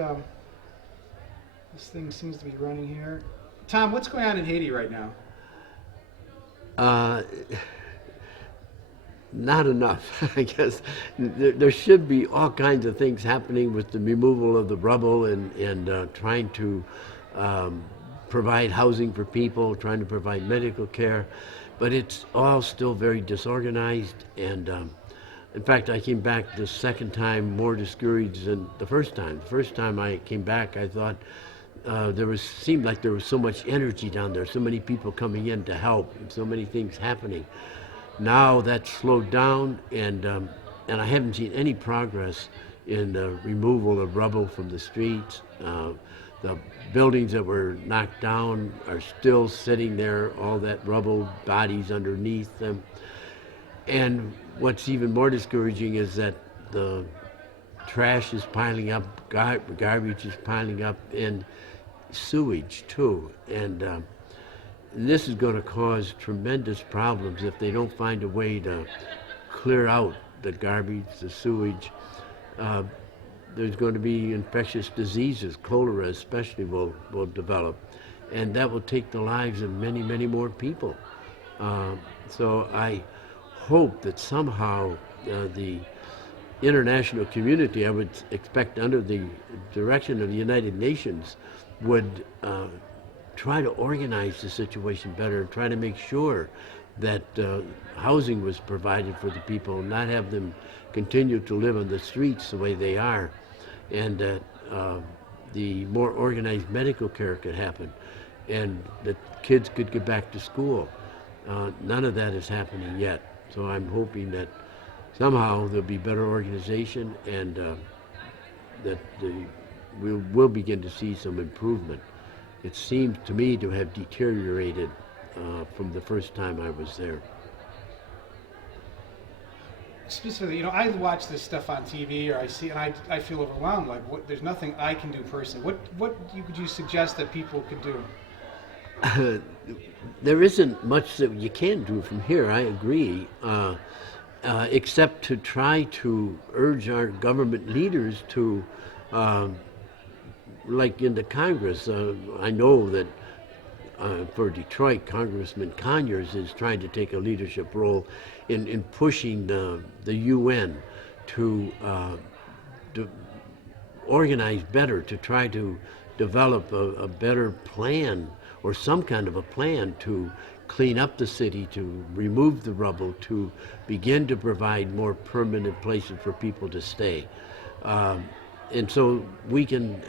Um, this thing seems to be running here. Tom, what's going on in Haiti right now? Uh, Not enough. I guess there should be all kinds of things happening with the removal of the rubble and trying to um, provide housing for people, trying to provide medical care, but it's all still very disorganized. And in fact, I came back the second time more discouraged than the first time. The first time I came back, I thought seemed like there was so much energy down there, so many people coming in to help, and so many things happening. Now that's slowed down, and I haven't seen any progress in the removal of rubble from the streets. The buildings that were knocked down are still sitting there, all that rubble, bodies underneath them. And what's even more discouraging is that the trash is piling up, garbage is piling up, and sewage too. And this is going to cause tremendous problems if they don't find a way to clear out the garbage, the sewage. Uh, there's going to be infectious diseases, cholera especially will develop, and that will take the lives of many, many more people. So I hope that somehow the international community, I would expect under the direction of the United Nations, would try to organize the situation better, try to make sure that housing was provided for the people, not have them continue to live on the streets the way they are, and that the more organized medical care could happen, and that kids could get back to school. None of that is happening yet. So I'm hoping that somehow there'll be better organization and that we will begin to see some improvement. It seems to me to have deteriorated from the first time I was there. Specifically, I watch this stuff on TV or I see, and I feel overwhelmed. Like, there's nothing I can do personally. Would you suggest that people could do? There isn't much that you can do from here, I agree, except to try to urge our government leaders to, uh, like in the Congress, I know that for Detroit, Congressman Conyers is trying to take a leadership role in pushing the UN to, to organize better, to try to develop a better plan or some kind of a plan to clean up the city, to remove the rubble, to begin to provide more permanent places for people to stay. Um, and so we can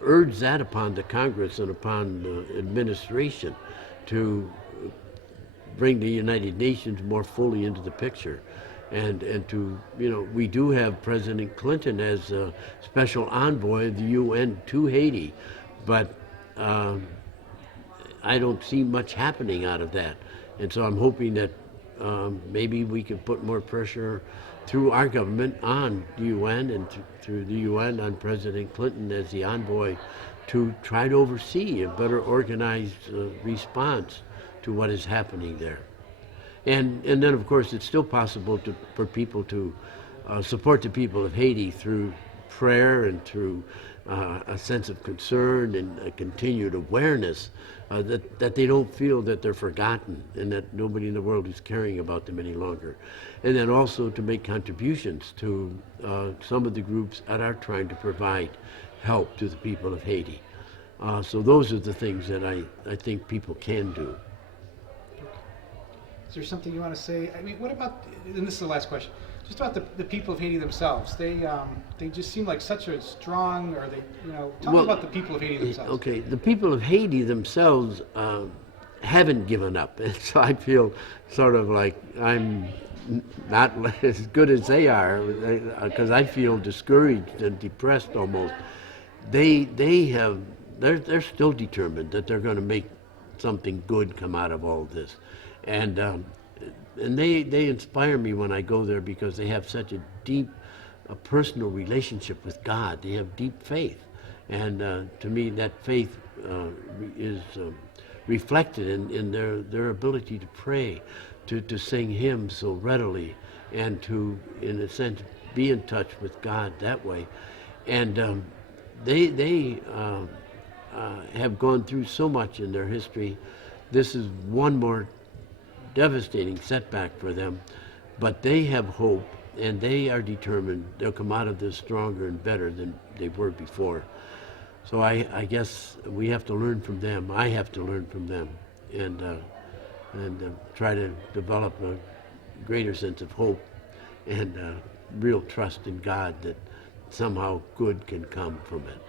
urge that upon the Congress and upon the administration to bring the United Nations more fully into the picture. And to, we do have President Clinton as a special envoy of the UN to Haiti, but I don't see much happening out of that. And so I'm hoping that maybe we can put more pressure through our government on the UN and through the UN on President Clinton as the envoy to try to oversee a better organized response to what is happening there. And then, of course, it's still possible for people to support the people of Haiti through prayer and through a sense of concern and a continued awareness that they don't feel that they're forgotten and that nobody in the world is caring about them any longer. And then also to make contributions to some of the groups that are trying to provide help to the people of Haiti. So those are the things that I think people can do. Is there something you want to say? I mean, what about? And this is the last question. Just about the people of Haiti themselves. They just seem like such a strong. Or they, tell me Well, about the people of Haiti themselves. okay, the people of Haiti themselves haven't given up. And so I feel sort of like I'm not as good as they are because I feel discouraged and depressed almost. They're still determined that they're going to make something good come out of all this. And they inspire me when I go there because they have such a deep personal relationship with God. They have deep faith. And to me, that faith is reflected in their ability to pray, to sing hymns so readily, and to, in a sense, be in touch with God that way. And they have gone through so much in their history. This is one more devastating setback for them, but they have hope and they are determined they'll come out of this stronger and better than they were before. So I guess we have to learn from them. I have to learn from them, and try to develop a greater sense of hope and real trust in God that somehow good can come from it.